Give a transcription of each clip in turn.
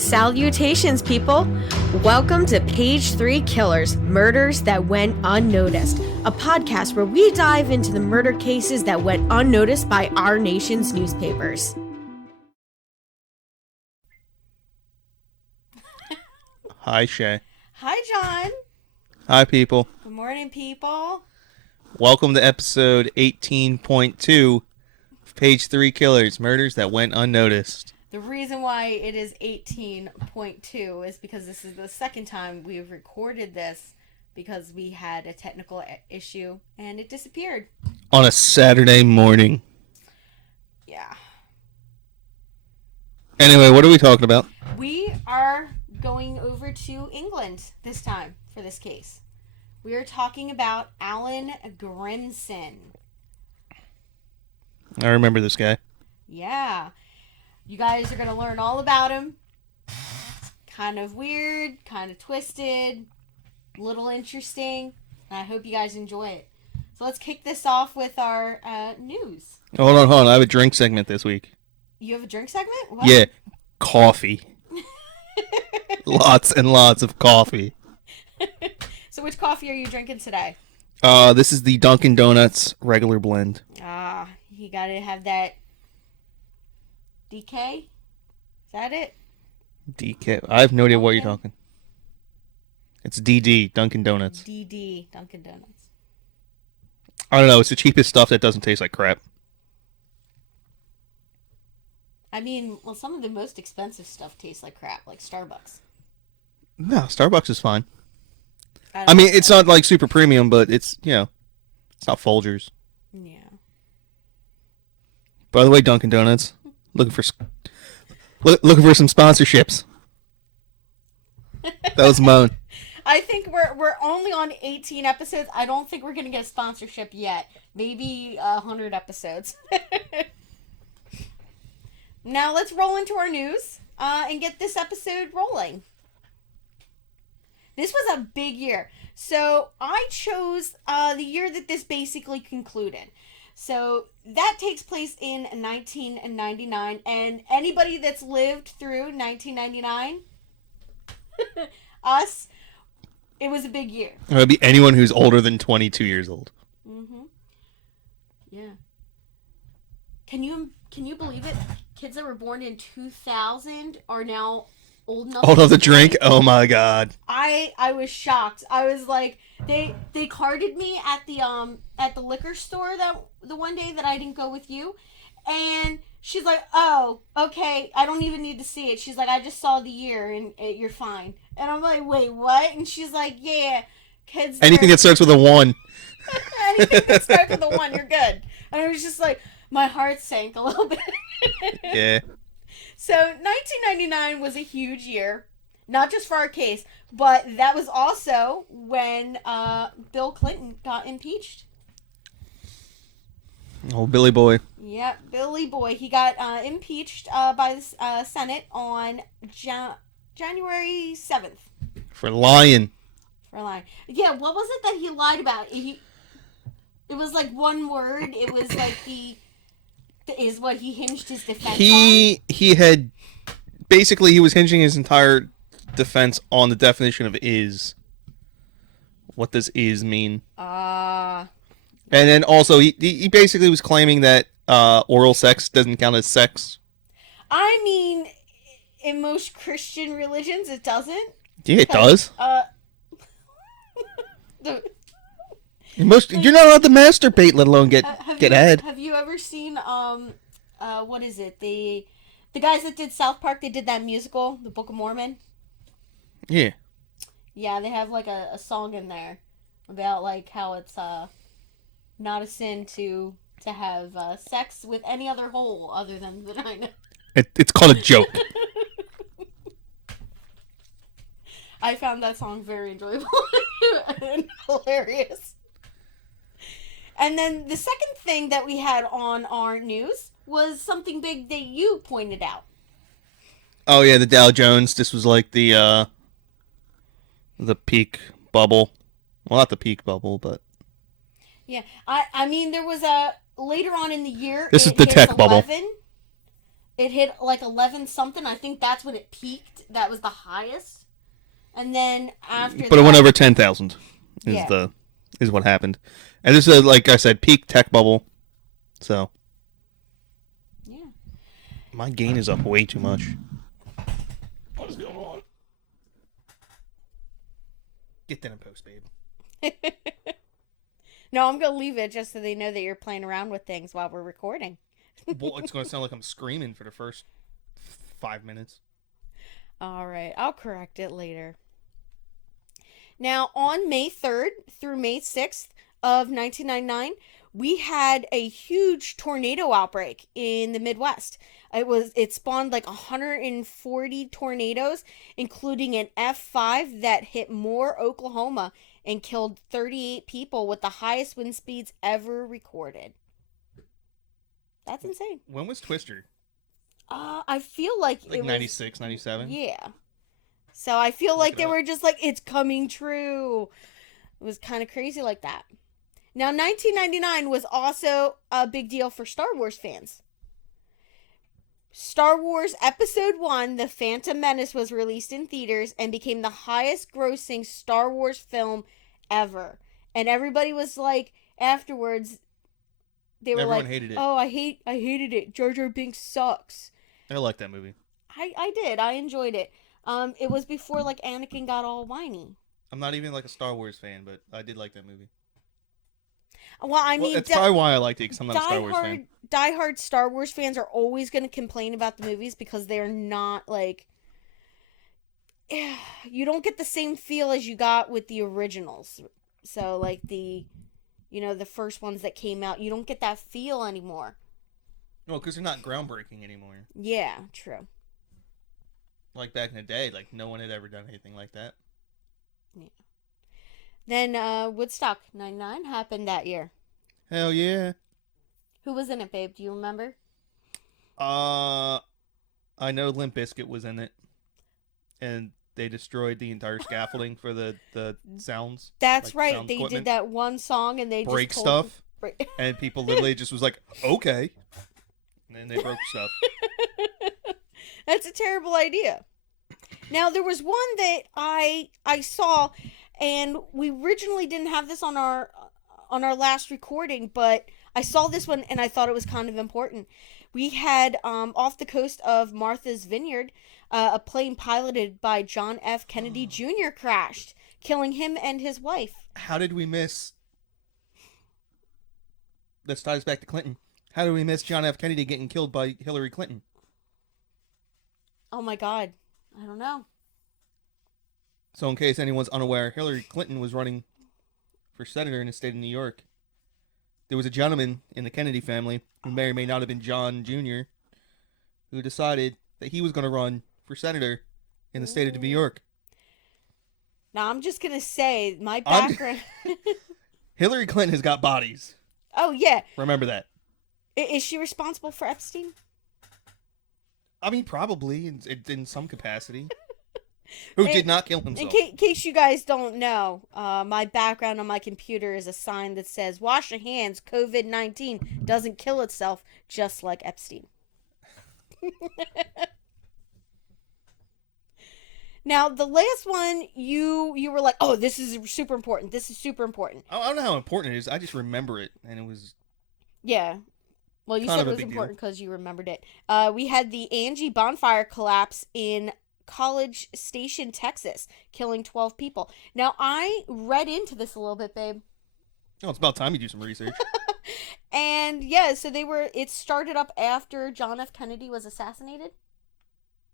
Salutations, people! Welcome to Page 3 Killers, Murders That Went Unnoticed, a podcast where we dive into the murder cases that went unnoticed by our nation's newspapers. Hi, Shay. Hi, John. Hi, people. Good morning, people. Welcome to episode 18.2 of Page 3 Killers, Murders That Went Unnoticed. The reason why it is 18.2 is because this is the second time we've recorded this because we had a technical issue and it disappeared. On a Saturday morning. Yeah. Anyway, what are we talking about? We are going over to England this time for this case. We are talking about Allan Grimson. I remember this guy. Yeah. You guys are going to learn all about him. It's kind of weird, kind of twisted, a little interesting. And I hope you guys enjoy it. So let's kick this off with our news. Hold on. I have a drink segment this week. You have a drink segment? What? Yeah. Coffee. Lots and lots of coffee. So which coffee are you drinking today? This is the Dunkin' Donuts regular blend. You got to have that DK? Is that it? DK. I have no idea what you're talking. It's DD, Dunkin' Donuts. DD, Dunkin' Donuts. I don't know. It's the cheapest stuff that doesn't taste like crap. I mean, well, some of the most expensive stuff tastes like crap, like Starbucks. No, Starbucks is fine. I mean, it's not like super premium, but it's, it's not Folgers. Yeah. By the way, Dunkin' Donuts, looking for some sponsorships. That was Moan. I think we're only on 18 episodes. I don't think we're gonna get a sponsorship yet. Maybe 100 episodes. Now let's roll into our news and get this episode rolling. This was a big year. So I chose the year that this basically concluded. So that takes place in 1999. And anybody that's lived through 1999, us, it was a big year. It would be anyone who's older than 22 years old. Mm-hmm. Yeah. Can you believe it? Kids that were born in 2000 are now old enough to drink? Oh my god. I was shocked. I was like, they carded me at the liquor store the one day that I didn't go with you, and she's like, oh, okay, I don't even need to see it. She's like, I just saw the year and you're fine. And I'm like, wait, what? And she's like, yeah, kids. Anything that starts with a 1. Anything that starts with a 1, you're good. And I was just like, my heart sank a little bit. Yeah. So 1999 was a huge year, not just for our case, but that was also when Bill Clinton got impeached. Oh, Billy Boy. Yeah, Billy Boy. He got impeached by the Senate on January 7th. For lying. Yeah, what was it that he lied about? It was like one word. It was like he hinged his defense on? He had... Basically, he was hinging his entire defense on the definition of is. What does is mean? And then also, he basically was claiming that oral sex doesn't count as sex. I mean, in most Christian religions, it doesn't. Yeah, it does. You're not allowed to masturbate, let alone get head. Have you ever seen what is it? The guys that did South Park, they did that musical, The Book of Mormon. Yeah. Yeah, they have like a song in there about like how it's not a sin to have sex with any other hole other than the vagina. It's called a joke. I found that song very enjoyable and hilarious. And then the second thing that we had on our news was something big that you pointed out. Oh yeah, the Dow Jones. This was like the peak bubble. Well, not the peak bubble, but yeah. I mean, there was a later on in the year. This is the tech bubble. It hit like 11 something. I think that's when it peaked. That was the highest. And then after But that, it went over 10,000 yeah. is what happened. And this is, like I said, peak tech bubble. So Yeah. my gain is up way too much. What is going on? Get that in post, babe. No, I'm going to leave it just so they know that you're playing around with things while we're recording. Well, it's going to sound like I'm screaming for the first 5 minutes. All right. I'll correct it later. Now, on May 3rd through May 6th of 1999, we had a huge tornado outbreak in the Midwest. It spawned like 140 tornadoes, including an F5 that hit Moore, Oklahoma, and killed 38 people with the highest wind speeds ever recorded. That's insane. When was Twister? I feel like Like it was 96, 97? Yeah. So I feel Look like it they up. were just like, it's coming true. It was kind of crazy like that. Now, 1999 was also a big deal for Star Wars fans. Star Wars Episode 1, The Phantom Menace, was released in theaters and became the highest grossing Star Wars film ever. And everybody was like, afterwards, they were Everyone like, hated it. oh, I hated it. Jar Jar Binks sucks. I like that movie. I did. I enjoyed it. It was before like Anakin got all whiny. I'm not even like a Star Wars fan, but I did like that movie. Well, I mean, Well, that's probably why I liked it, because I'm not a Star Wars fan. diehard Star Wars fans are always going to complain about the movies because they're not like, you don't get the same feel as you got with the originals. So like the first ones that came out, you don't get that feel anymore. No, because they're not groundbreaking anymore. Yeah, true. Like back in the day, like no one had ever done anything like that. Yeah. Then Woodstock 99 happened that year. Hell yeah. Who was in it, babe? Do you remember? I know Limp Bizkit was in it, and they destroyed the entire scaffolding for the sounds. That's like, right. sound They equipment. did that one song and they Break just stuff, break. and people literally just was like, okay, and then they broke stuff. That's a terrible idea. Now there was one that I saw, and we originally didn't have this on our last recording, but I saw this one and I thought it was kind of important. We had off the coast of Martha's Vineyard, a plane piloted by John F. Kennedy Jr. crashed, killing him and his wife. How did we miss? This ties back to Clinton. How did we miss John F. Kennedy getting killed by Hillary Clinton? Oh my God. I don't know. So in case anyone's unaware, Hillary Clinton was running for senator in the state of New York. There was a gentleman in the Kennedy family, who may or may not have been John Jr., who decided that he was going to run for senator in the state of New York. Now I'm just going to say my background. Hillary Clinton has got bodies. Oh, yeah. Remember that. Is she responsible for Epstein? I mean, probably in some capacity. Who did not kill himself. In case you guys don't know, my background on my computer is a sign that says, wash your hands, COVID-19 doesn't kill itself, just like Epstein. Now, the last one, you were like, oh, this is super important. This is super important. I don't know how important it is. I just remember it, and it was... Yeah. Well, you kind said of it a was big important because you remembered it. We had the Angie Bonfire Collapse in College Station, Texas, killing 12 people. Now, I read into this a little bit, babe. Oh, it's about time you do some research. And yeah, so it started up after John F. Kennedy was assassinated.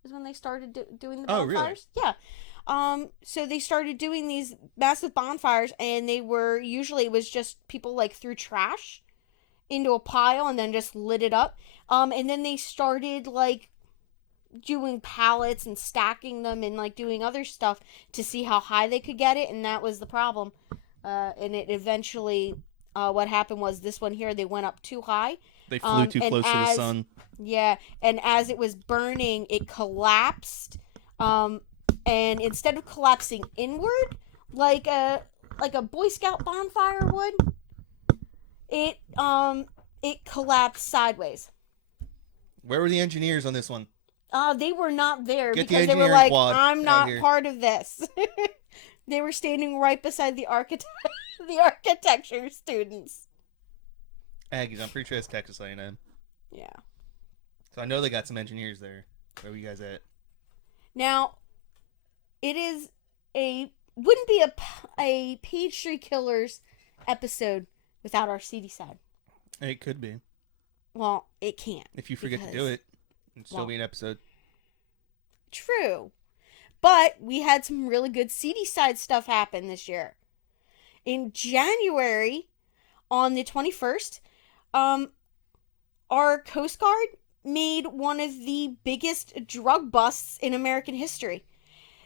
Is when they started doing the bonfires. Oh, really? Yeah. So they started doing these massive bonfires, and it was just people like threw trash into a pile and then just lit it up. And then they started like doing pallets and stacking them and like doing other stuff to see how high they could get it, and that was the problem. And it eventually, what happened was this one here, they went up too high. They flew too close to the sun. Yeah, and as it was burning, it collapsed. And instead of collapsing inward, like a Boy Scout bonfire would, it collapsed sideways. Where were the engineers on this one? They were not there Get the because they were engineering like, quad I'm out not here. part of this. They were standing right beside the the architecture students. Aggies. I'm pretty sure it's Texas A&M. Yeah. So I know they got some engineers there. Where are you guys at? Now, it is wouldn't be a Page Three Killers episode without our seedy side. It could be. Well, it can't. If you forget to do it, it'd still be an episode. True. But we had some really good seedy side stuff happen this year. In January, on the 21st, our Coast Guard made one of the biggest drug busts in American history.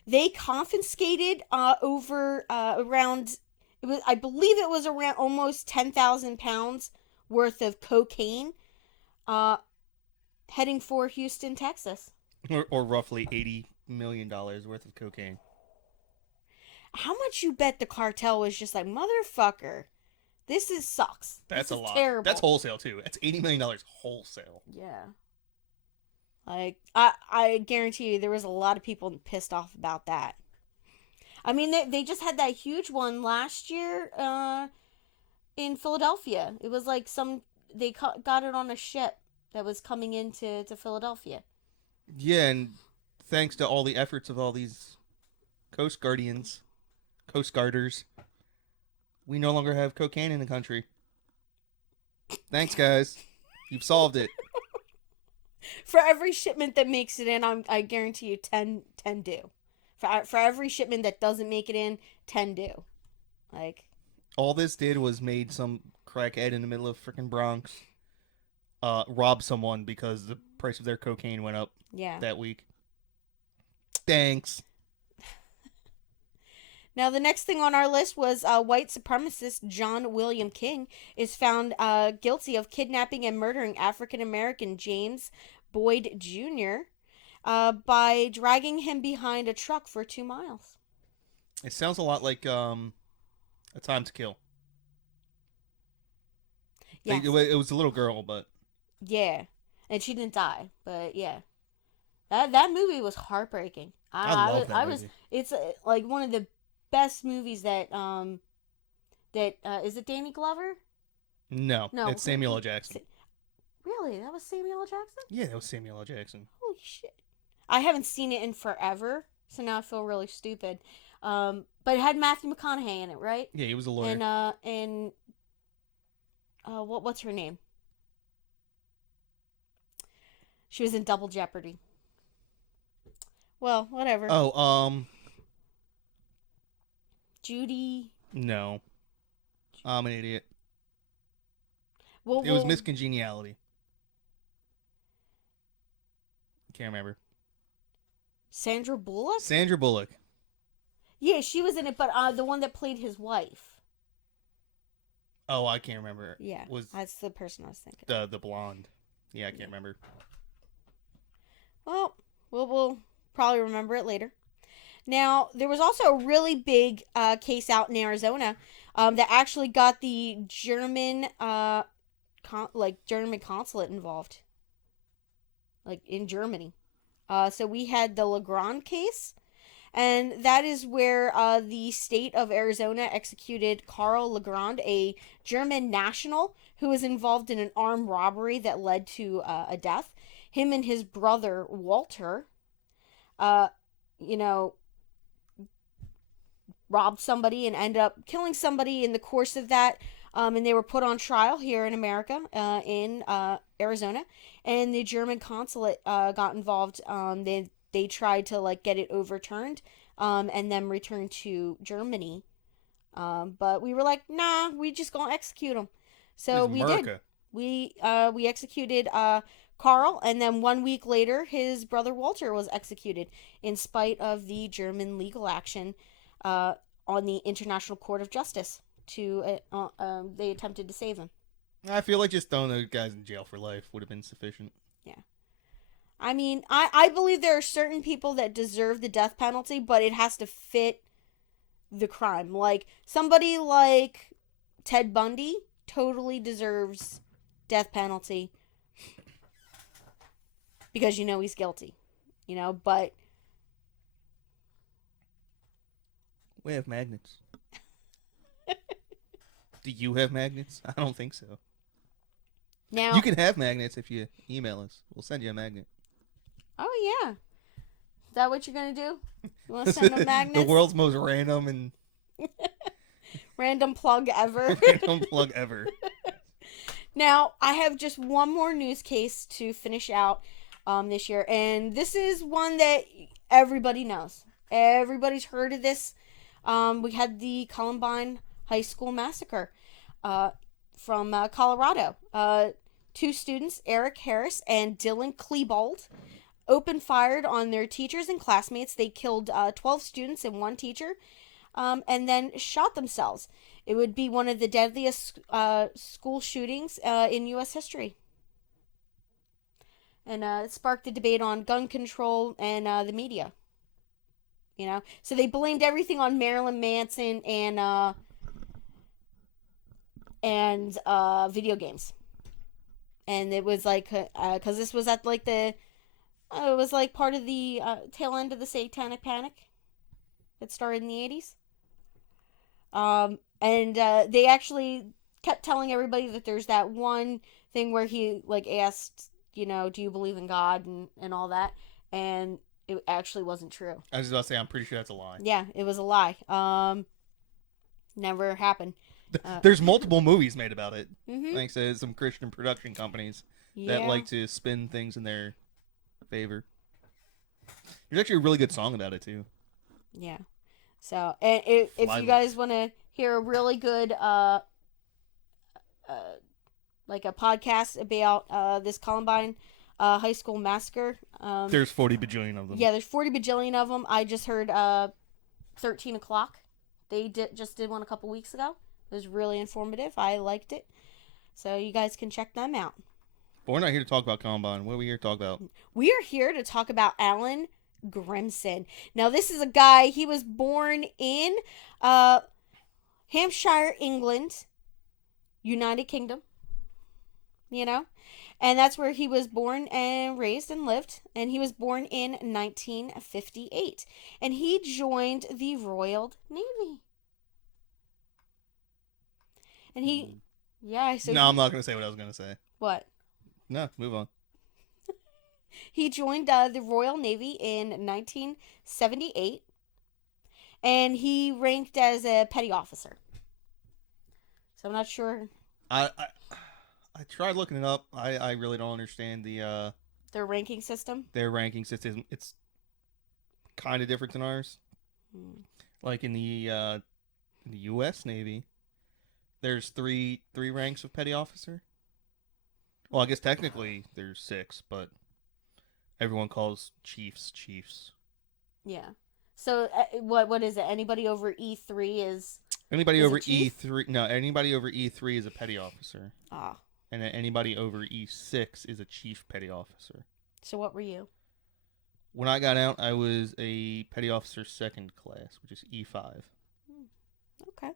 They confiscated around, I believe it was around almost 10,000 pounds worth of cocaine heading for Houston, Texas. Or roughly $80 million worth of cocaine. How much you bet the cartel was just like, motherfucker, this sucks. That's this a is lot. Terrible. That's wholesale too. That's $80 million wholesale. Yeah. Like, I guarantee you there was a lot of people pissed off about that. I mean, they just had that huge one last year in Philadelphia. It was like they got it on a ship that was coming into Philadelphia. Yeah, and thanks to all the efforts of all these Coast Guarders, we no longer have cocaine in the country. Thanks, guys. You've solved it. For every shipment that makes it in, I guarantee you 10 do. For every shipment that doesn't make it in, 10 do. Like, all this did was made some crackhead in the middle of freaking Bronx rob someone because the price of their cocaine went up that week. Thanks. Now, the next thing on our list was white supremacist John William King is found guilty of kidnapping and murdering African-American James Boyd Jr. By dragging him behind a truck for 2 miles. It sounds a lot like A Time to Kill. Yes. It was a little girl, but... Yeah, and she didn't die, but yeah. That movie was heartbreaking. I love that movie. It's like one of the best movies that is it Danny Glover? No, it's Samuel L. Jackson. Really? That was Samuel L. Jackson? Yeah, that was Samuel L. Jackson. Holy shit. I haven't seen it in forever, so now I feel really stupid. But it had Matthew McConaughey in it, right? Yeah, he was a lawyer. And what's her name? She was in Double Jeopardy. Well, whatever. Oh, Judy. No. I'm an idiot. Well, it was Miss Congeniality. Can't remember. Sandra Bullock? Sandra Bullock. Yeah, she was in it, but the one that played his wife. Oh, I can't remember. Yeah, that's the person I was thinking. The blonde. Yeah, I can't remember. Well, we'll probably remember it later. Now, there was also a really big case out in Arizona that actually got the German German consulate involved, like in Germany. So we had the Legrand case, and that is where the state of Arizona executed Karl Legrand, a German national who was involved in an armed robbery that led to a death. Him and his brother Walter, robbed somebody and ended up killing somebody in the course of that. And they were put on trial here in America, in Arizona, and the German consulate got involved. They tried to get it overturned, and then returned to Germany. But we were like, nah, we just gonna execute them. So we did. We executed Karl, and then 1 week later, his brother Walter was executed in spite of the German legal action on the International Court of Justice. They attempted to save him. I feel like just throwing those guys in jail for life would have been sufficient. Yeah. I mean, I believe there are certain people that deserve the death penalty, but it has to fit the crime. Like, somebody like Ted Bundy totally deserves death penalty. because he's guilty, but We have magnets. Do you have magnets? I don't think so. now, You can have magnets if you email us. We'll send you a magnet. oh yeah, is that what you're gonna do? You want to send them magnets? The world's most random and Random plug ever. random plug ever. Now, I have just one more news case to finish out this year, and this is one that everybody knows. Everybody's heard of this. We had the Columbine High School massacre from Colorado. Two students, Eric Harris and Dylan Klebold, opened fired on their teachers and classmates. They killed 12 students and one teacher, and then shot themselves. It would be one of the deadliest school shootings in U.S. history. And it sparked a debate on gun control and the media. So they blamed everything on Marilyn Manson and video games. And it was like, because this was at like it was like part of the tail end of the Satanic Panic that started in the 80s. And they actually kept telling everybody that there's that one thing where he like asked, do you believe in God and all that, and it actually wasn't true. I was about to say, I'm pretty sure that's a lie. Yeah, it was a lie. Never happened. There's multiple movies made about it. Mm-hmm. Thanks to some Christian production companies Yeah. that like to spin things in their favor. There's actually a really good song about it too. Yeah. So, and if you guys want to hear a really good like a podcast about this Columbine high school massacre, There's 40 bajillion of them. yeah, there's 40 bajillion of them. I just heard 13 o'clock. They just did one a couple weeks ago. It was really informative. I liked it. So you guys can check them out. But we're not here to talk about Columbine. What are we here to talk about? We are here to talk about Allan Grimson. Now, this is a guy, he was born in Hampshire, England, United Kingdom, and that's where he was born and raised and lived, and he was born in 1958, and he joined the Royal Navy. And he, yeah, so No, I'm not going to say what I was going to say. What? No, move on. He joined the Royal Navy in 1978, and he ranked as a petty officer. So I'm not sure. I tried looking it up. I really don't understand Their ranking system. their ranking system. It's kind of different than ours. Like in the U.S. Navy, there's three ranks of petty officer. Well, I guess technically there's 6, but everyone calls chiefs. Yeah. So what is it? Anybody over E3 is Anybody a over chief? E3? No, anybody over E3 is a petty officer, Ah. and then anybody over E6 is a chief petty officer. So what were you? When I got out, I was a petty officer 2nd class, which is E5. Okay.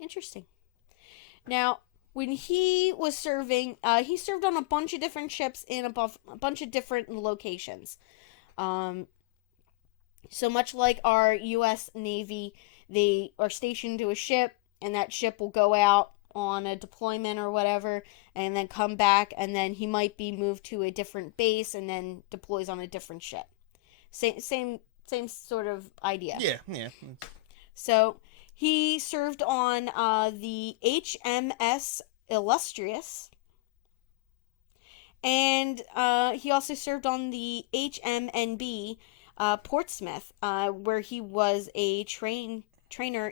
Interesting. Now, when he was serving, he served on a bunch of different ships in a bunch of different locations. So much like our U.S. Navy, they are stationed to a ship, and that ship will go out on a deployment or whatever, and then come back, and then he might be moved to a different base, and then deploys on a different ship. Same sort of idea. Yeah. So he served on the HMS Illustrious, and he also served on the HMNB Portsmouth, where he was a trainer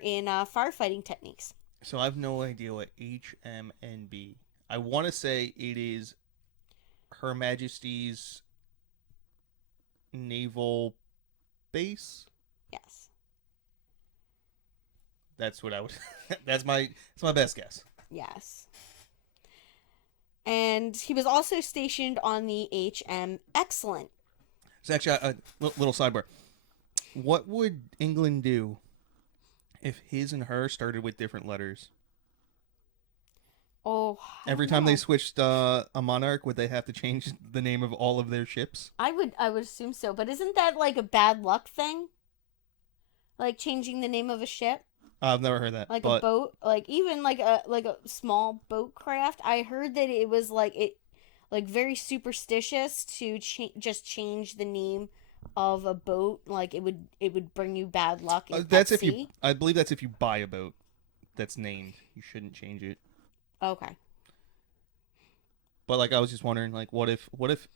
in firefighting techniques. So I have no idea what HMNB. I want to say it is Her Majesty's Naval Base. Yes. That's what I would. That's my best guess. Yes. And he was also stationed on the HM Excellent. So actually, a little sidebar. What would England do if his and her started with different letters? Oh, I Every don't time they know. switched a monarch, would they have to change the name of all of their ships? I would assume so, but isn't that like a bad luck thing? Like changing the name of a ship? I've never heard that, Like a but boat, like even like a small boat craft. I heard that it was like very superstitious to just change the name of a boat. Like it would bring you bad luck at that's if you. sea. I believe that's if you buy a boat that's named. You shouldn't change it. Okay. But like, I was just wondering, like, what if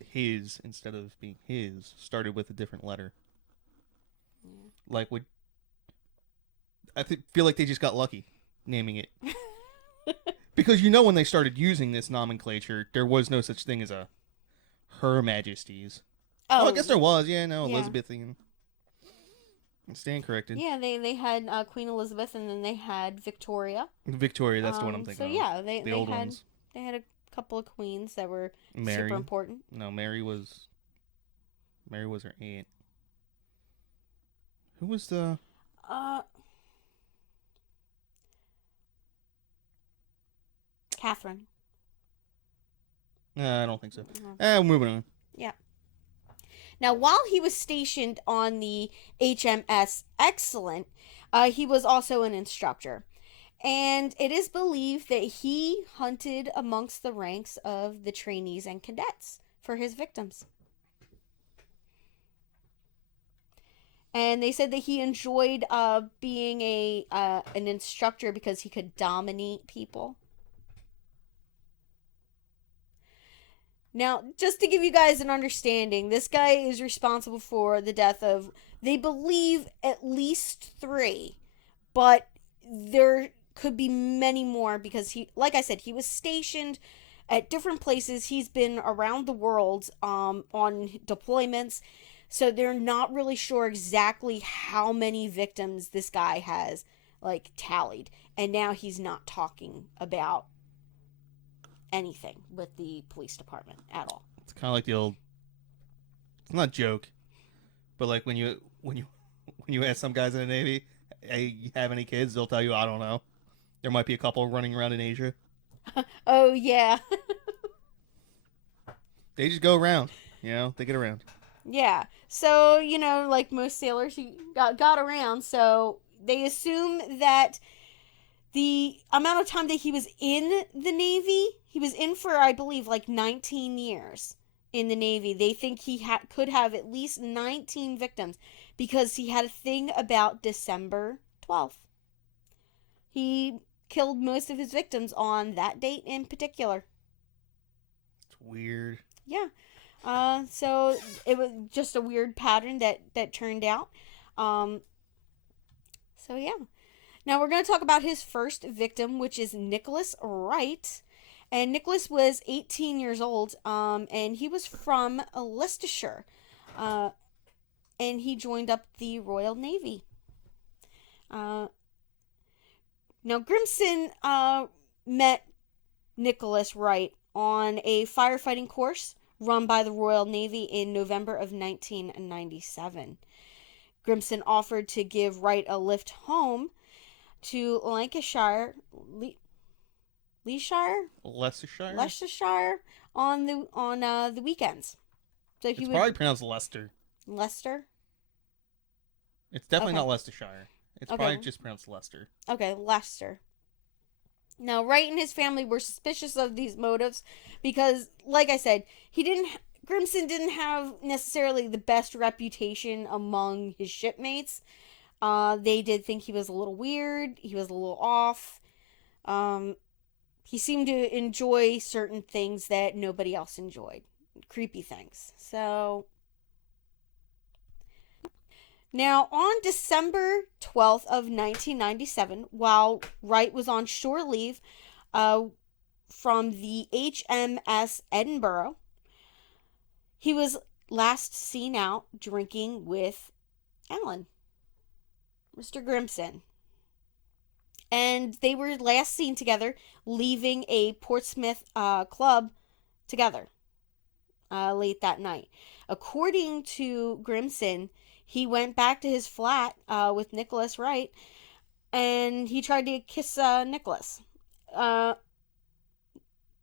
his instead of being his started with a different letter? Like, would feel like they just got lucky naming it because when they started using this nomenclature, there was no such thing as a Her Majesty's. Oh, I Oh guess there was. Yeah, no, yeah. Elizabethan. I'm staying corrected. Yeah, they had Queen Elizabeth and then they had Victoria. Victoria, that's the one I'm So thinking of. yeah, they The they old had ones. they had a couple of queens that were super Mary. important. No, Mary was her aunt. Who was the Uh, Catherine. I don't think so. Mhm. Moving on. Yeah. Now, while he was stationed on the HMS Excellent, he was also an instructor. And it is believed that he hunted amongst the ranks of the trainees and cadets for his victims. And they said that he enjoyed being an instructor because he could dominate people. Now, just to give you guys an understanding, this guy is responsible for the death of, they believe, at least 3, but there could be many more because he, like I said, he was stationed at different places. He's been around the world on deployments, so they're not really sure exactly how many victims this guy has like tallied. And now he's not talking about anything with the police department at all. It's kind of like the old. It's not joke, but like when you ask some guys in the Navy, "Hey, you have any kids?" They'll tell you, "I don't know." There might be a couple running around in Asia. Oh yeah. They just go around. They get around. Yeah. So, like most sailors, he got around, so they assume that the amount of time that he was in the Navy, he was in for, I believe, like 19 years in the Navy. They think he could have at least 19 victims because he had a thing about December 12th. He killed most of his victims on that date in particular. It's weird. Yeah. So it was just a weird pattern that turned out. Um, so yeah. Now we're going to talk about his first victim, which is Nicholas Wright. And Nicholas was 18 years old, and he was from Leicestershire. And he joined up the Royal Navy. Now Grimson met Nicholas Wright on a firefighting course run by the Royal Navy in November of 1997. Grimson offered to give Wright a lift home to Lancashire, Leicestershire. Leicestershire on the weekends. So he It's would probably pronounced Leicester. Leicester. It's definitely Okay. not Leicestershire. It's Okay. probably just pronounced Leicester. Okay, Leicester. Now, Wright and his family were suspicious of these motives because, like I said, Grimson didn't have necessarily the best reputation among his shipmates. They did think he was a little weird. He was a little off. He seemed to enjoy certain things that nobody else enjoyed. Creepy things. So, now on December 12th of 1997, while Wright was on shore leave from the HMS Edinburgh, he was last seen out drinking with Allan, Mr. Grimson. And they were last seen together leaving a Portsmouth club together late that night. According to Grimson, he went back to his flat with Nicholas Wright and he tried to kiss Nicholas.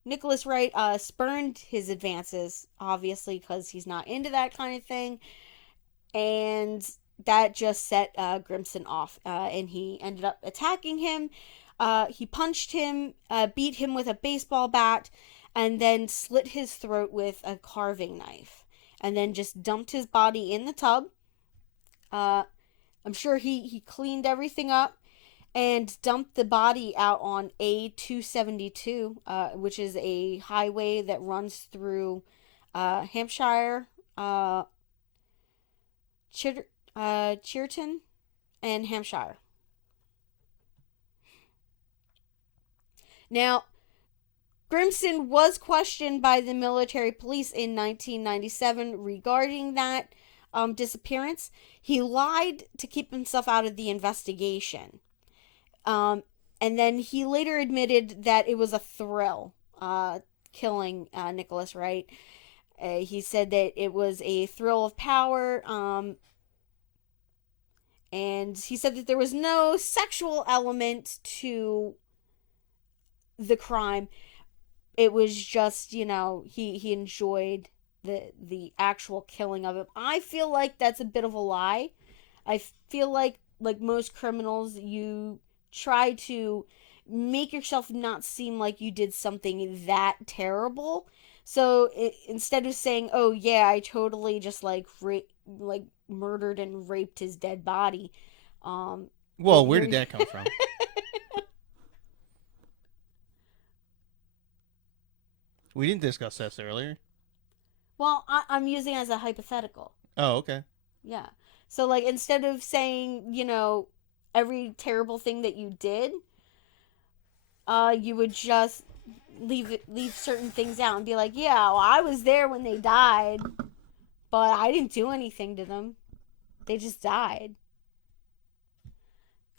Nicholas Wright spurned his advances, obviously, because he's not into that kind of thing. And that just set Grimson off. And he ended up attacking him. He punched him, beat him with a baseball bat, and then slit his throat with a carving knife. And then just dumped his body in the tub. I'm sure he cleaned everything up and dumped the body out on A272, which is a highway that runs through Hampshire, Cheriton, and Hampshire. Now, Grimson was questioned by the military police in 1997 regarding that disappearance. He lied to keep himself out of the investigation. And then he later admitted that it was a thrill killing Nicholas Wright. He said that it was a thrill of power. And he said that there was no sexual element to the crime. It was just, he enjoyed the actual killing of him. I feel like that's a bit of a lie. I feel like most criminals, you try to make yourself not seem like you did something that terrible. So instead of saying, "Oh yeah, I totally just murdered and raped his dead body," well, where did that come from? We didn't discuss this earlier. Well, I'm using it as a hypothetical. Oh, okay. Yeah. So instead of saying, every terrible thing that you did, you would just leave certain things out and be like, yeah, well, I was there when they died, but I didn't do anything to them. They just died.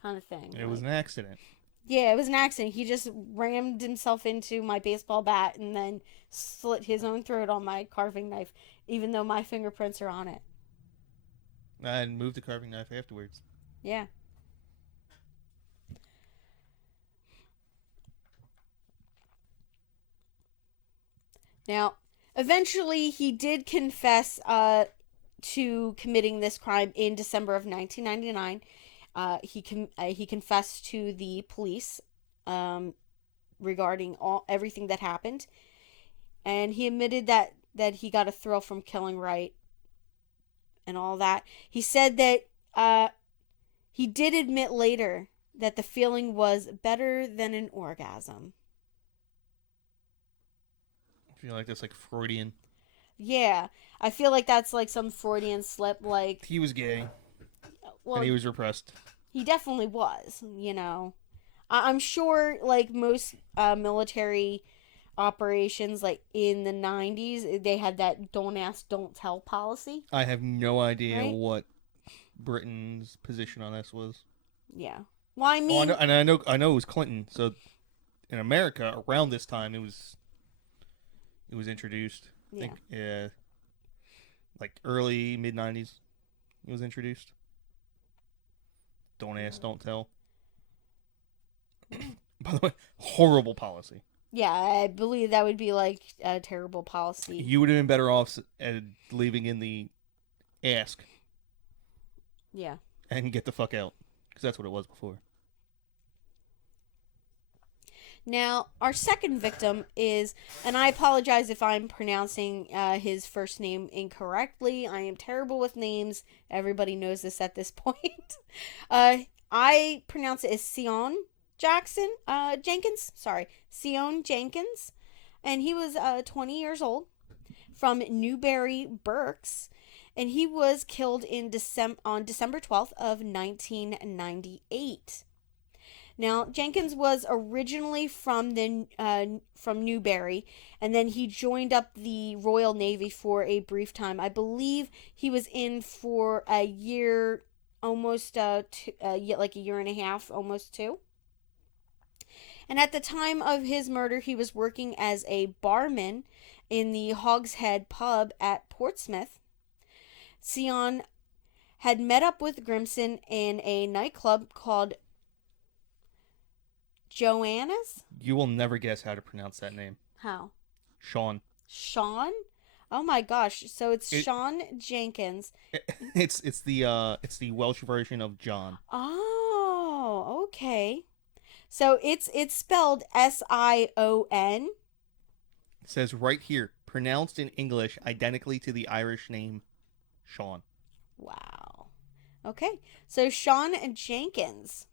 Kind of thing. It was an accident. Yeah, it was an accident. He just rammed himself into my baseball bat and then slit his own throat on my carving knife, even though my fingerprints are on it. And moved the carving knife afterwards. Yeah. Now, eventually, he did confess to committing this crime in December of 1999. He confessed to the police regarding everything that happened, and he admitted that he got a thrill from killing Wright and all that. He said that he did admit later that the feeling was better than an orgasm. I feel like that's Freudian. Yeah, I feel like that's some Freudian slip. He was gay. Well, and he was repressed. He definitely was. I'm sure most military operations in the 90s, they had that don't ask, don't tell policy. I have no idea right? what Britain's position on this was. Yeah. Well, I mean, I know it was Clinton. So in America, around this time, it was introduced. Yeah. I think, early mid 90s, it was introduced. Don't ask, don't tell. By the way, horrible policy. Yeah, I believe that would be a terrible policy. You would have been better off leaving in the ask. Yeah. And get the fuck out. Because that's what it was before. Now, our second victim is, and I apologize if I'm pronouncing his first name incorrectly. I am terrible with names. Everybody knows this at this point. I pronounce it as Sion Jenkins. Sorry, Sion Jenkins. And he was 20 years old from Newbury, Berks. And he was killed on December 12th of 1998. Now, Jenkins was originally from Newbury, and then he joined up the Royal Navy for a brief time. I believe he was in for a year, almost a year and a half, almost two. And at the time of his murder, he was working as a barman in the Hogshead pub at Portsmouth. Sion had met up with Grimson in a nightclub called Joanna's? You will never guess how to pronounce that name. How? Sean. Sean? Oh my gosh. So it's It, Sean Jenkins. it's the Welsh version of John. Oh, okay. So it's spelled Sion. It says right here, pronounced in English identically to the Irish name Sean. Wow. Okay. So Sean Jenkins.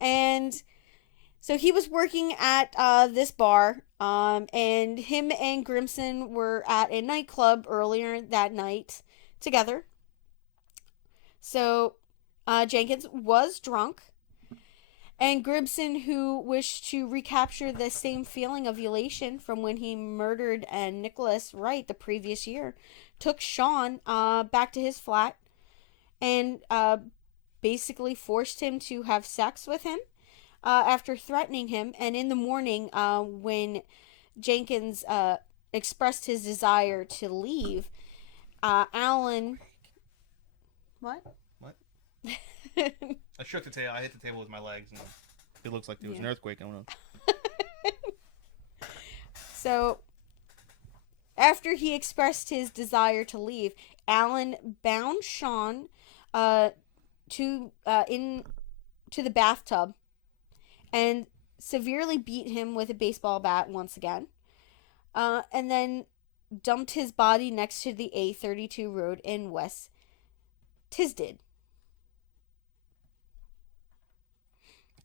And so he was working at this bar, and him and Grimson were at a nightclub earlier that night together. So Jenkins was drunk, and Grimson, who wished to recapture the same feeling of elation from when he murdered Nicholas Wright the previous year, took Sean back to his flat and basically forced him to have sex with him after threatening him. And in the morning, when Jenkins expressed his desire to leave, Allan. What? What? I shook the table. I hit the table with my legs, and it looks like there was an earthquake going on. So, after he expressed his desire to leave, Allan bound Sean to the bathtub and severely beat him with a baseball bat once again, and then dumped his body next to the A32 road in West Tisdale.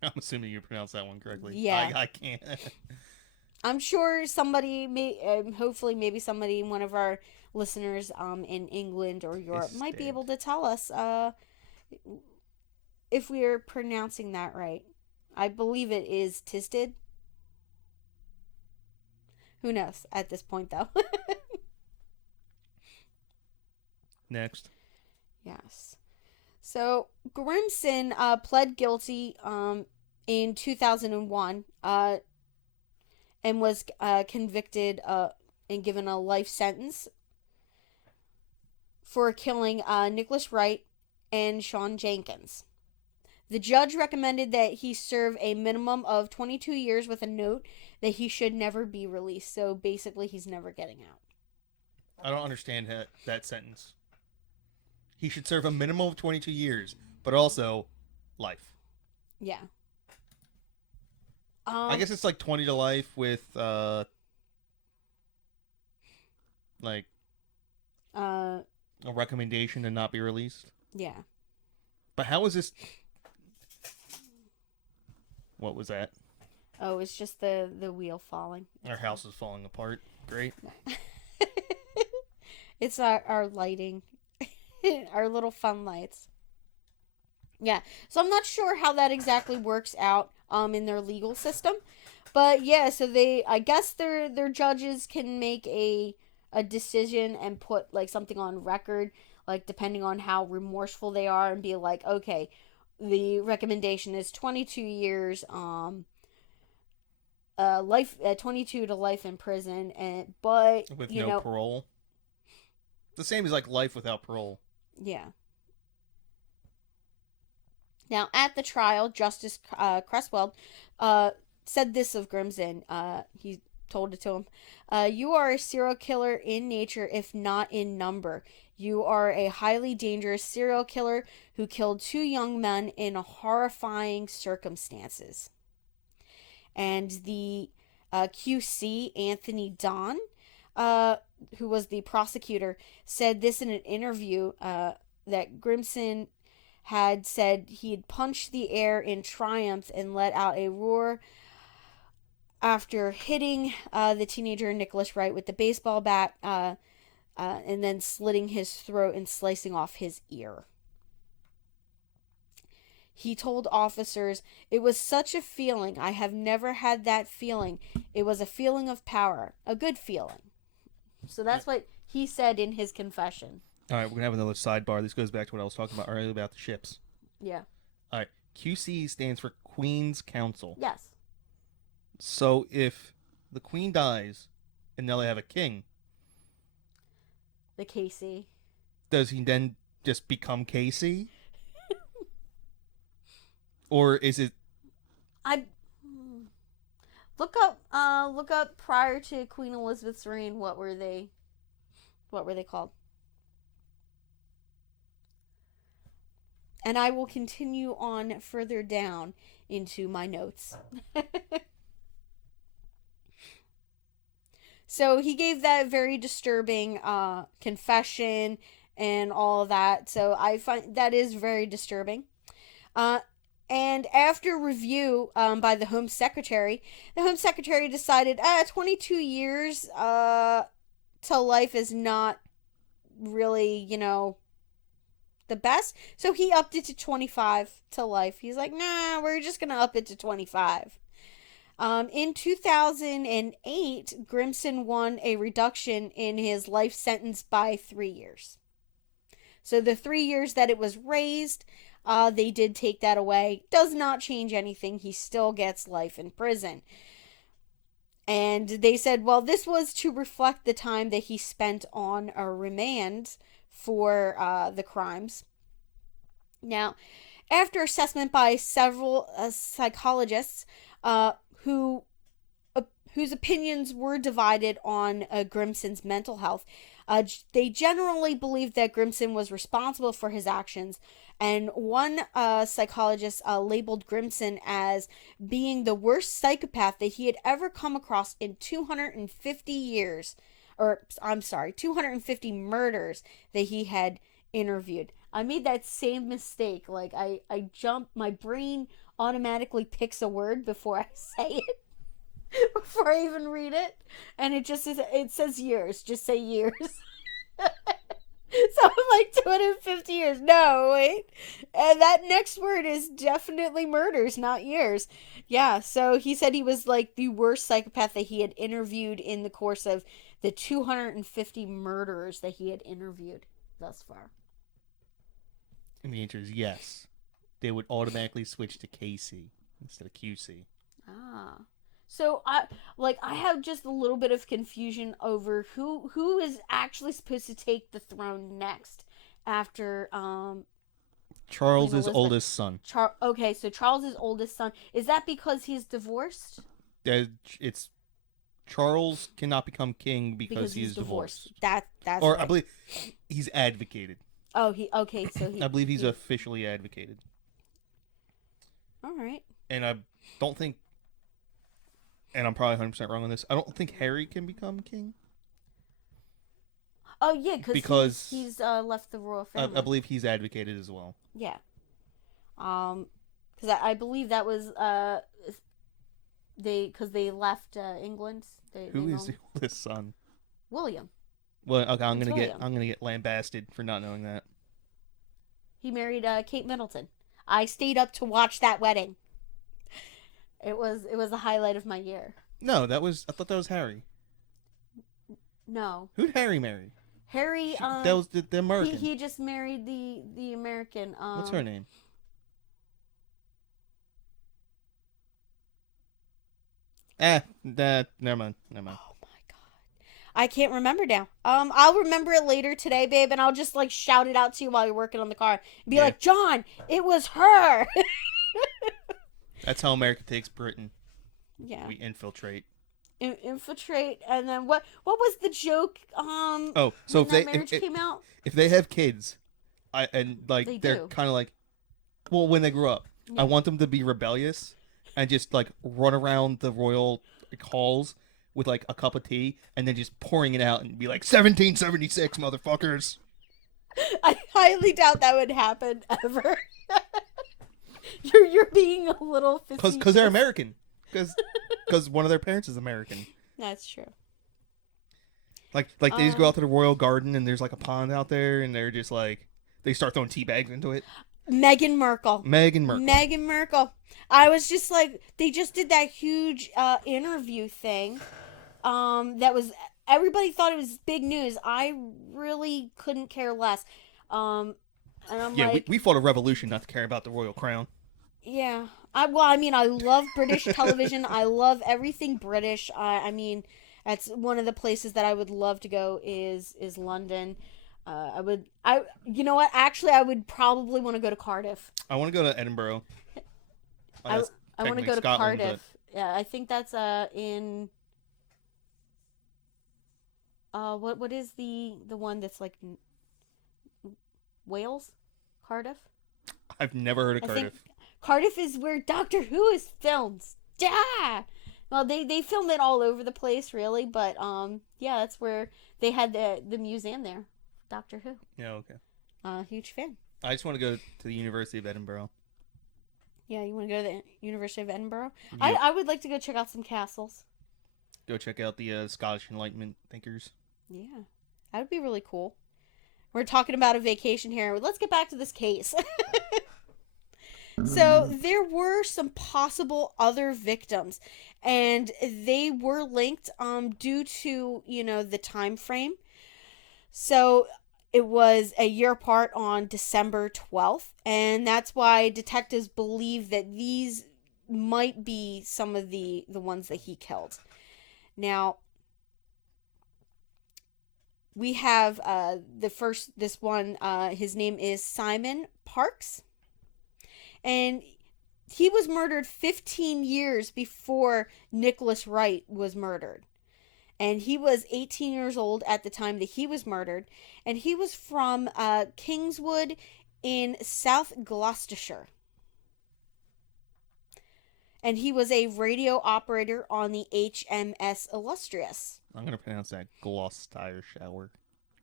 I'm assuming you pronounced that one correctly. Yeah. I can't. I'm sure somebody hopefully maybe somebody, one of our listeners in England or Europe might be able to tell us if we're pronouncing that right. I believe it is Tisdale. Who knows at this point, though. Next. Yes. So Grimson pled guilty in 2001 and was convicted and given a life sentence for killing Nicholas Wright and Sean Jenkins. The judge recommended that he serve a minimum of 22 years with a note that he should never be released. So basically, he's never getting out. I don't understand that sentence. He should serve a minimum of 22 years, but also life. Yeah. I guess it's like 20 to life with like a recommendation to not be released. Yeah. But how is this? What was that? Oh, it's just the wheel falling. Our house is falling apart. Great. It's our lighting. Our little fun lights. Yeah. So I'm not sure how that exactly works out in their legal system. But yeah, so I guess their judges can make a decision and put like something on record, like depending on how remorseful they are, and be like, okay, the recommendation is 22 years life 22 to life in prison, and but with no parole. The same as like life without parole. Yeah. Now, at the trial, Justice Cresswell said this of Grimson. He told it to him. You are a serial killer in nature, if not in number. You are a highly dangerous serial killer who killed 2 young men in horrifying circumstances. And the QC, Anthony Don, who was the prosecutor, said this in an interview that Grimson had said he had punched the air in triumph and let out a roar after hitting the teenager Nicholas Wright with the baseball bat and then slitting his throat and slicing off his ear. He told officers, "It was such a feeling. I have never had that feeling. It was a feeling of power, a good feeling." So that's what he said in his confession. All right, we're gonna have another sidebar. This goes back to what I was talking about earlier about the ships. Yeah. All right, QC stands for Queen's Counsel. Yes. So if the Queen dies and now they have a king, The KC. does he then just become KC? Or is it... Look up prior to Queen Elizabeth's reign. What were they? What were they called? And I will continue on further down into my notes. So he gave that very disturbing confession and all of that. So I find that is very disturbing. Uh, and after review by the Home Secretary decided 22 years to life is not really, the best. So he upped it to 25 to life. He's like, nah, we're just going to up it to 25. In 2008, Grimson won a reduction in his life sentence by 3 years. So the 3 years that it was raised, they did take that away. Does not change anything. He still gets life in prison. And they said, well, this was to reflect the time that he spent on a remand for the crimes. Now, after assessment by several psychologists, whose opinions were divided on Grimson's mental health. They generally believed that Grimson was responsible for his actions, and one psychologist labeled Grimson as being the worst psychopath that he had ever come across in 250 years, or I'm sorry, 250 murders that he had interviewed. I made that same mistake. Like, I jump, my brain automatically picks a word before I say it, before I even read it, and it says years. Just say years. So I'm like 250 years. No, wait. And that next word is definitely murders, not years. Yeah, so he said he was like the worst psychopath that he had interviewed in the course of the 250 murderers that he had interviewed thus far. And the answer is yes. They would automatically switch to KC instead of QC. Ah. So I have just a little bit of confusion over who is actually supposed to take the throne next after Charles's oldest son. Okay, so Charles's oldest son. Is that because he's divorced? It's Charles cannot become king because he is divorced. That's or right. I believe he's advocated. Oh, I believe he's officially advocated. All right. And I don't think, and I'm probably 100% wrong on this, I don't think Harry can become king. Oh, yeah, because he's left the royal family. I believe he's advocated as well. Yeah. Because I believe that was, because they left England. Who is the oldest son? William. Well, okay, I'm gonna get lambasted for not knowing that. He married Kate Middleton. I stayed up to watch that wedding. It was the highlight of my year. No, I thought that was Harry. No. Who'd Harry marry? Harry. That was the American. He just married the American. What's her name? Never mind. Oh my god, I can't remember now. I'll remember it later today, babe, and I'll just like shout it out to you while you're working on the car. Be like, John, it was her. That's how America takes Britain. Yeah. We infiltrate. Infiltrate, and then what was the joke? So if that marriage came out, if they have kids, they're kind of like, well, when they grow up, I want them to be rebellious and just like run around the royal halls with like a cup of tea and then just pouring it out and be like 1776 motherfuckers. I highly doubt that would happen ever. You're being a little facetious. Because they're American. Because one of their parents is American. That's true. Like they just go out to the royal garden and there's like a pond out there and they're just like, they start throwing tea bags into it. Meghan Markle. I was just like, they just did that huge interview thing. That was, everybody thought it was big news. I really couldn't care less. And I'm like, we fought a revolution not to care about the royal crown. Yeah. I love British television. I love everything British. I mean, that's one of the places that I would love to go is London. You know what? Actually, I would probably want to go to Cardiff. I want to go to Edinburgh. I want to go to Cardiff. Yeah, I think that's in what is the one that's like Wales, Cardiff. I've never heard of I think Cardiff. Cardiff is where Doctor Who is filmed. Yeah. Well, they film it all over the place, really, but yeah, that's where they had the museum there. Doctor Who. Yeah, okay. Huge fan. I just want to go to the University of Edinburgh. Yeah, you want to go to the University of Edinburgh? Yep. I would like to go check out some castles. Go check out the Scottish Enlightenment thinkers. Yeah, that would be really cool. We're talking about a vacation here. Let's get back to this case. So there were some possible other victims, and they were linked due to, the time frame. So it was a year apart on December 12th, and that's why detectives believe that these might be some of the ones that he killed. Now, we have this one, his name is Simon Parks, and he was murdered 15 years before Nicholas Wright was murdered. And he was 18 years old at the time that he was murdered. And he was from Kingswood in South Gloucestershire. And he was a radio operator on the HMS Illustrious. I'm going to pronounce that Gloucestershire.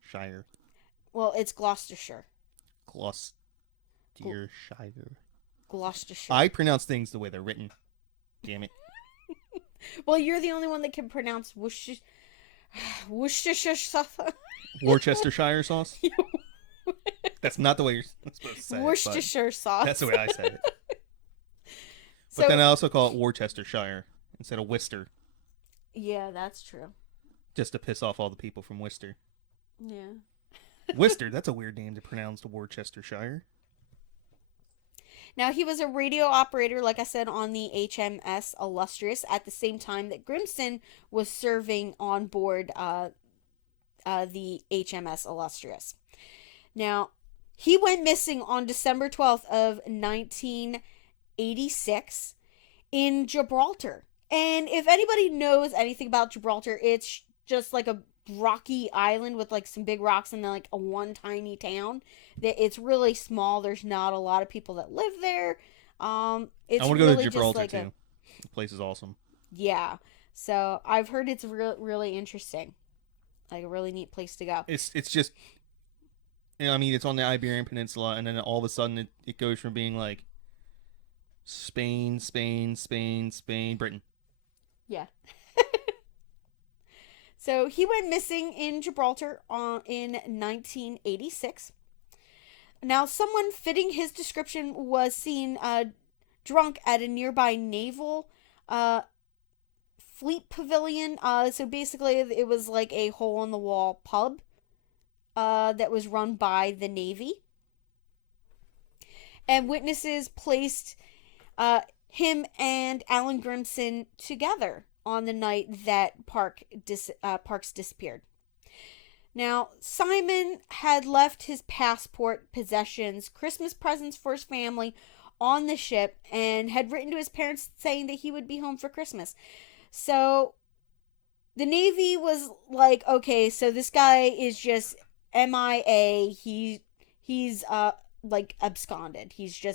Shire. Well, it's Gloucestershire. Gloucestershire. Gloucestershire. I pronounce things the way they're written. Damn it. Well, you're the only one that can pronounce Worcestershire sauce. Worcestershire sauce? That's not the way you're supposed to say it. Worcestershire sauce. That's the way I say it. So, But then I also call it Worcestershire instead of Worcester. Yeah, that's true. Just to piss off all the people from Worcester. Yeah. Worcester, that's a weird name to pronounce, Worcestershire. Now, he was a radio operator, like I said, on the HMS Illustrious at the same time that Grimson was serving on board the HMS Illustrious. Now, he went missing on December 12th of 1986 in Gibraltar. And if anybody knows anything about Gibraltar, it's just like a rocky island with like some big rocks and then like a one tiny town. It's really small. There's not a lot of people that live there. It's I want to go really to Gibraltar just like too. The place is awesome. Yeah. So I've heard it's really interesting. Like a really neat place to go. It's just, I mean, it's on the Iberian Peninsula, and then all of a sudden it goes from being like Spain, Britain. Yeah. So he went missing in Gibraltar in 1986. Now, someone fitting his description was seen drunk at a nearby naval fleet pavilion. So basically, it was like a hole-in-the-wall pub that was run by the Navy. And witnesses placed him and Allan Grimson together on the night that Parks disappeared. Now, Simon had left his passport, possessions, Christmas presents for his family on the ship and had written to his parents saying that he would be home for Christmas. So the Navy was like, okay, so this guy is just MIA. He's like absconded. He's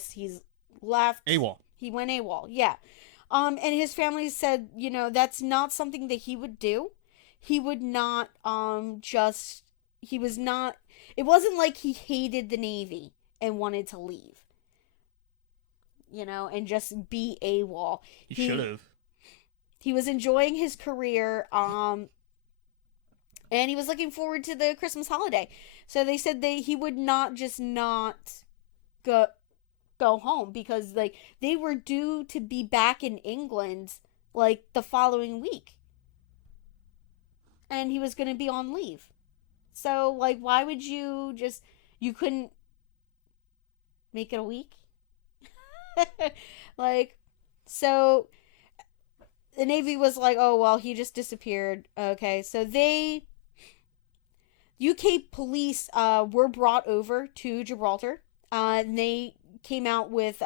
left. AWOL. He went AWOL. Yeah. And his family said, that's not something that he would do. He would not, it wasn't like he hated the Navy and wanted to leave, and just be AWOL. He should have. He was enjoying his career, and he was looking forward to the Christmas holiday. So they said he would not go home because they were due to be back in England the following week. And he was going to be on leave. So why would you couldn't make it a week? So the Navy was like, oh, well, he just disappeared. Okay, so UK police were brought over to Gibraltar. And they came out with,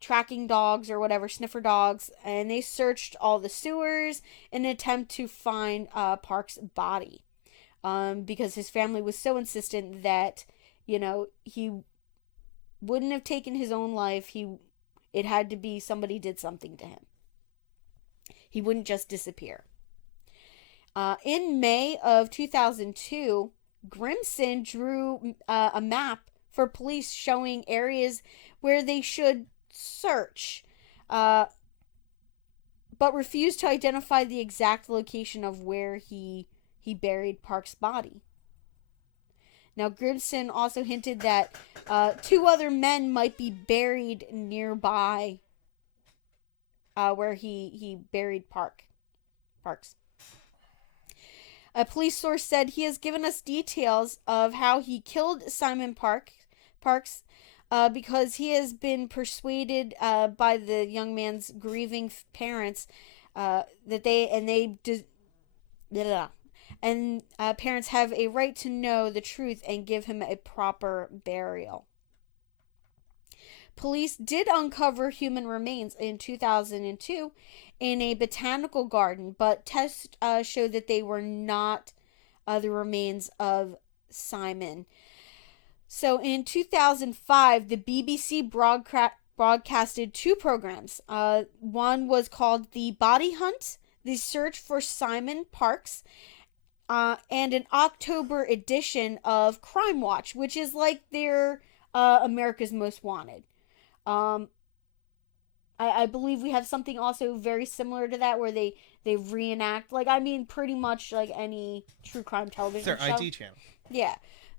tracking dogs or whatever, sniffer dogs, and they searched all the sewers in an attempt to find Park's body. Because his family was so insistent that, he wouldn't have taken his own life. It had to be somebody did something to him. He wouldn't just disappear. In May of 2002, Grimson drew a map for police showing areas where they should search, but refused to identify the exact location of where he buried Park's body. Now, Grimson also hinted that 2 other men might be buried nearby where he buried Parks. A police source said he has given us details of how he killed Simon Parks because he has been persuaded by the young man's grieving parents parents have a right to know the truth and give him a proper burial. Police did uncover human remains in 2002 in a botanical garden, but tests showed that they were not the remains of Simon. So in 2005, the BBC broadcasted 2 programs. One was called The Body Hunt, The Search for Simon Parks, and an October edition of Crime Watch, which is like their America's Most Wanted. I believe we have something also very similar to that where they reenact, pretty much like any true crime television it's their show. ID channel. Yeah.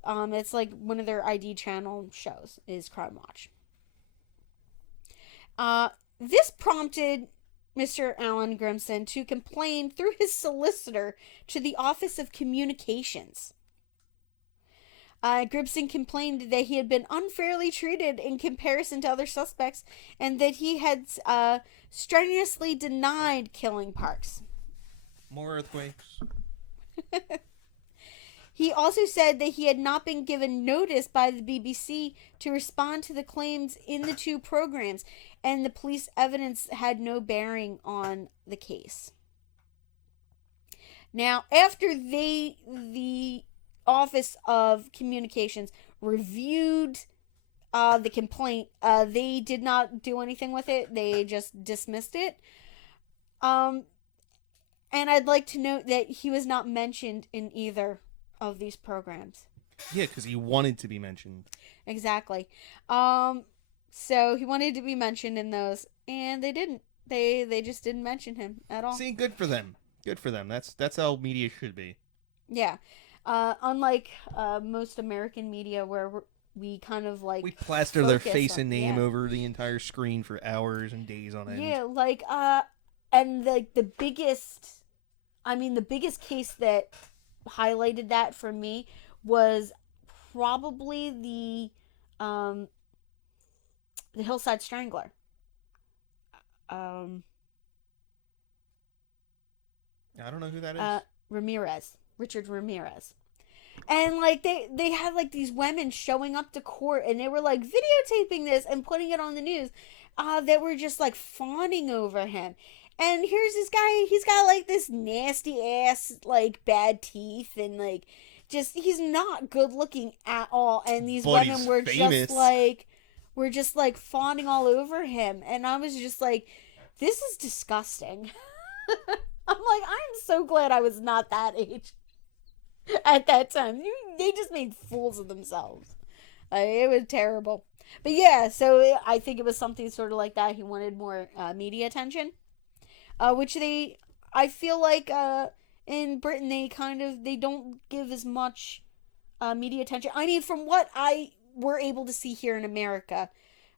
It's like one of their ID channel shows is Crime Watch. This prompted Mr. Allan Grimson to complain through his solicitor to the Office of Communications. Grimson complained that he had been unfairly treated in comparison to other suspects and that he had strenuously denied killing Parks. More earthquakes. He also said that he had not been given notice by the BBC to respond to the claims in the 2 programs, and the police evidence had no bearing on the case. Now, after the Office of Communications reviewed the complaint, they did not do anything with it. They just dismissed it. And I'd like to note that he was not mentioned in either of these programs. Yeah, because he wanted to be mentioned. Exactly. So he wanted to be mentioned in those, and they didn't. They just didn't mention him at all. See, good for them. Good for them. That's how media should be. Yeah. Unlike most American media where we kind of like we plaster their face and name over the entire screen for hours and days on end. Yeah, and the biggest case that highlighted that for me was probably the Hillside Strangler. I don't know who that is. Richard Ramirez. And they had these women showing up to court, and they were videotaping this and putting it on the news that were just fawning over him. And here's this guy, he's got this nasty ass bad teeth, and he's not good looking at all. And these women were famous. just fawning all over him, and I was just this is disgusting. I'm I'm so glad I was not that age at that time. They just made fools of themselves. It was terrible. But yeah, so I think it was something sort of like that. He wanted more media attention, which I feel in Britain they don't give as much media attention. I mean, from what we're able to see here in America,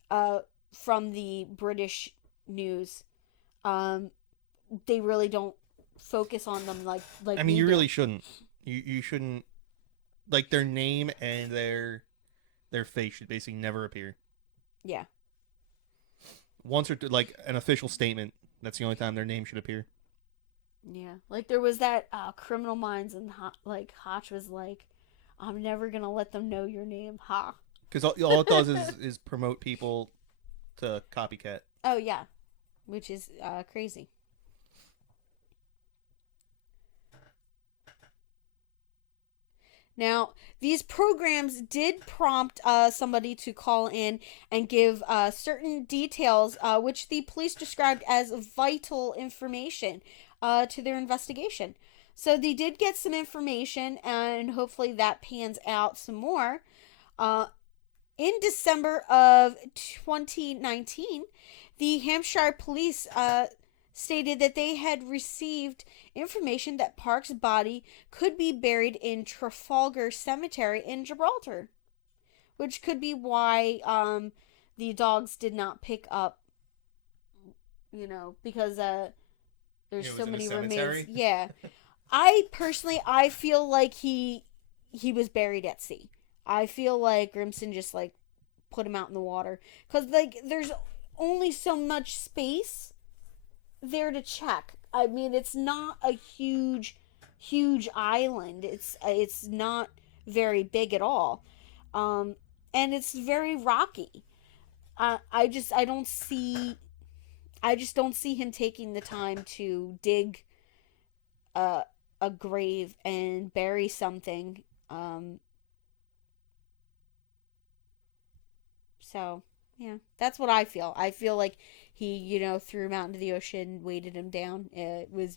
from the British news, they really don't focus on them like I mean, you really shouldn't. You shouldn't, their name and their face should basically never appear. Yeah. Once or an official statement, that's the only time their name should appear. Yeah. There was that Criminal Minds, and Hotch was I'm never gonna let them know your name, ha. Because all it does is promote people to copycat. Oh, yeah. Which is crazy. Now, these programs did prompt somebody to call in and give certain details, which the police described as vital information to their investigation. So they did get some information, and hopefully that pans out some more. Uh, in December of 2019, the Hampshire police stated that they had received information that Park's body could be buried in Trafalgar Cemetery in Gibraltar, which could be why the dogs did not pick up, because there's so many remains. Yeah. I feel like he was buried at sea. I feel like Grimson just like put him out in the water because like there's only so much space there to check. I mean, it's not a huge island. It's not very big at all, and it's very rocky. I just don't see him taking the time to dig a grave and bury something. So yeah, that's what I feel. I feel like he, threw him out into the ocean, weighted him down. It would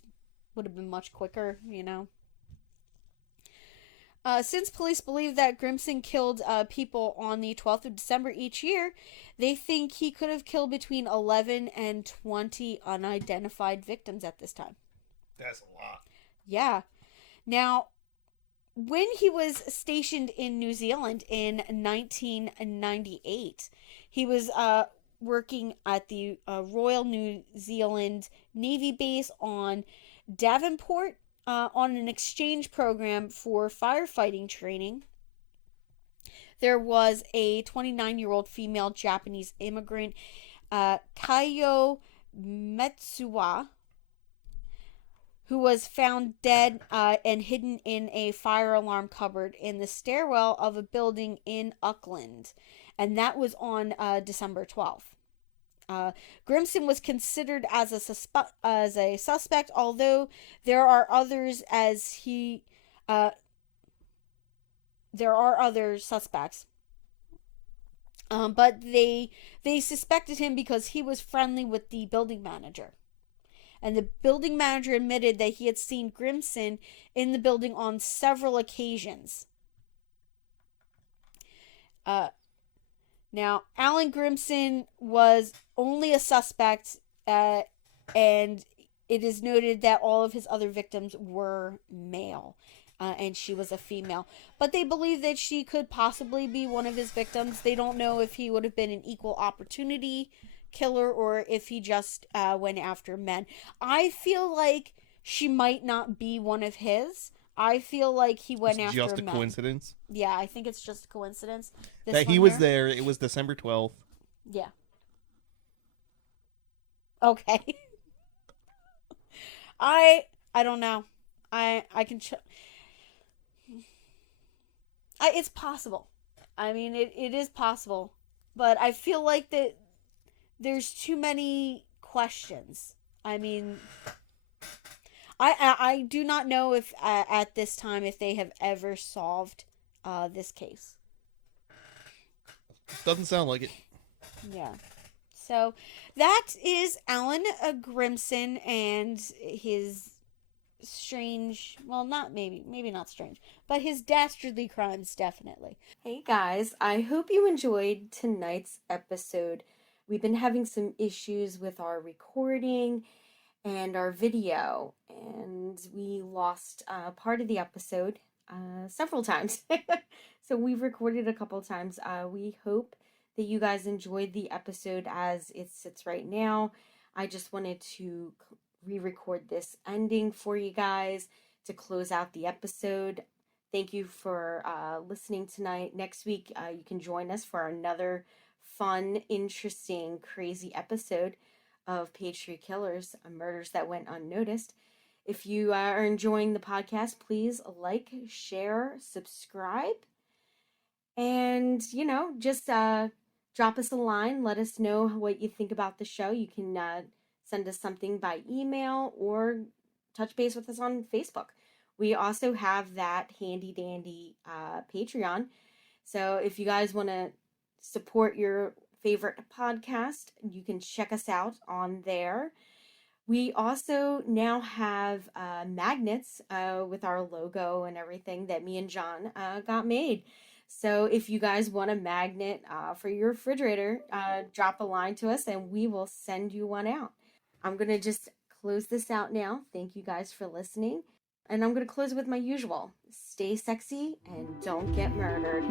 have been much quicker. Since police believe that Grimson killed people on the 12th of December each year, they think he could have killed between 11 and 20 unidentified victims at this time. That's a lot. Yeah. Now, when he was stationed in New Zealand in 1998, he was working at the Royal New Zealand Navy base on Devonport on an exchange program for firefighting training. There was a 29-year-old female Japanese immigrant, Kayo Metsuwa, who was found dead and hidden in a fire alarm cupboard in the stairwell of a building in Auckland. And that was on December 12th. Grimson was considered as a suspect, although there are others there are other suspects. But they suspected him because he was friendly with the building manager. And the building manager admitted that he had seen Grimson in the building on several occasions. Now, Allan Grimson was only a suspect, and it is noted that all of his other victims were male, and she was a female. But they believe that she could possibly be one of his victims. They don't know if he would have been an equal opportunity killer or if he just went after men. I feel like she might not be one of his. I feel like he went after men. Just a coincidence? Yeah, I think it's just a coincidence. That he was there. It was December 12th. Yeah. Okay. I don't know. I can it's possible. I mean, it is possible. But I feel like that there's too many questions. I mean, I do not know if at this time if they have ever solved this case. Doesn't sound like it. Yeah. So that is Allan Grimson and his strange, well, maybe not strange, but his dastardly crimes, definitely. Hey guys, I hope you enjoyed tonight's episode. We've been having some issues with our recording and our video, and we lost part of the episode several times. So we've recorded a couple times. We hope that you guys enjoyed the episode as it sits right now. I just wanted to re-record this ending for you guys to close out the episode. Thank you for listening tonight. Next week, you can join us for another fun, interesting, crazy episode of Page 3 Killers, Murders That Went Unnoticed. If you are enjoying the podcast, please like, share, subscribe, and, just drop us a line. Let us know what you think about the show. You can send us something by email or touch base with us on Facebook. We also have that handy dandy Patreon. So if you guys want to support your favorite podcast, you can check us out on there. We also now have magnets with our logo and everything that me and John got made. So if you guys want a magnet for your refrigerator, drop a line to us and we will send you one out. I'm going to just close this out now. Thank you guys for listening. And I'm going to close with my usual. Stay sexy and don't get murdered.